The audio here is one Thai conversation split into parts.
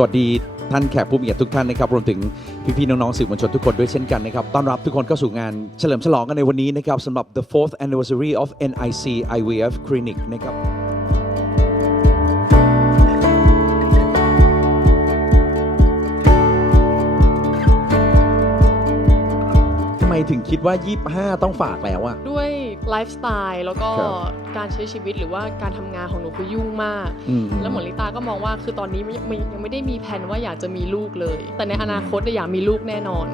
สวัสดีท่านแขกผู้มีเกียรติทุกท่านนะครับรวมถึงพี่ๆน้องๆสื่อมวลชนทุกคนด้วยเช่นกันนะครับต้อนรับทุกคนเข้าสู่งานเฉลิมฉลองกันในวันนี้นะครับสำหรับ the fourth anniversary of NIC IVF Clinic นะครับ ถึงคิดว่า 25 ต้องฝากแล้วอะ ด้วยไลฟ์สไตล์แล้วก็ครับการใช้ชีวิตหรือว่าการทำงานของหนูคือยุ่งมาก อืม แล้วเหมือนลิตาก็มองว่าคือตอนนี้ยังไม่ยังไม่ได้มีแผนว่าอยากจะมีลูกเลย แต่ในอนาคตเนี่ยอยากมีลูกแน่นอน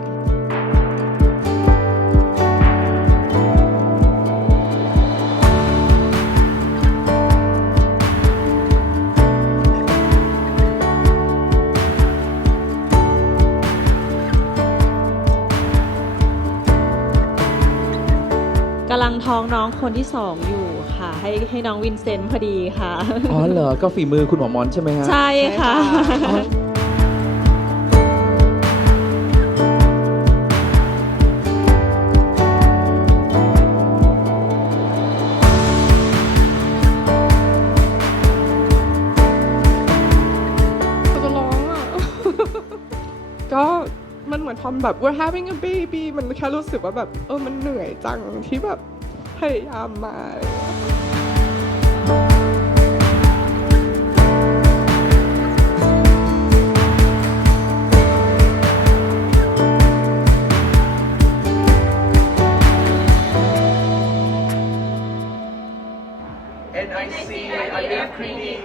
ำลังท้องน้องคนที่สองอยู่ค่ะ ให้ให้น้องวินเซนต์พอดีค่ะ อ๋อเหรอ ก็ฝีมือคุณหมอมอนใช่ไหมฮะ ใช่ค่ะจะร้องอะ ก็ มันเหมือนทำแบบ we're having a baby มันแค่รู้สึกว่าแบบ เออมันเหนื่อยจังที่แบบพยายามมาอะไอย่างเงี้ย NIC IVF Clinic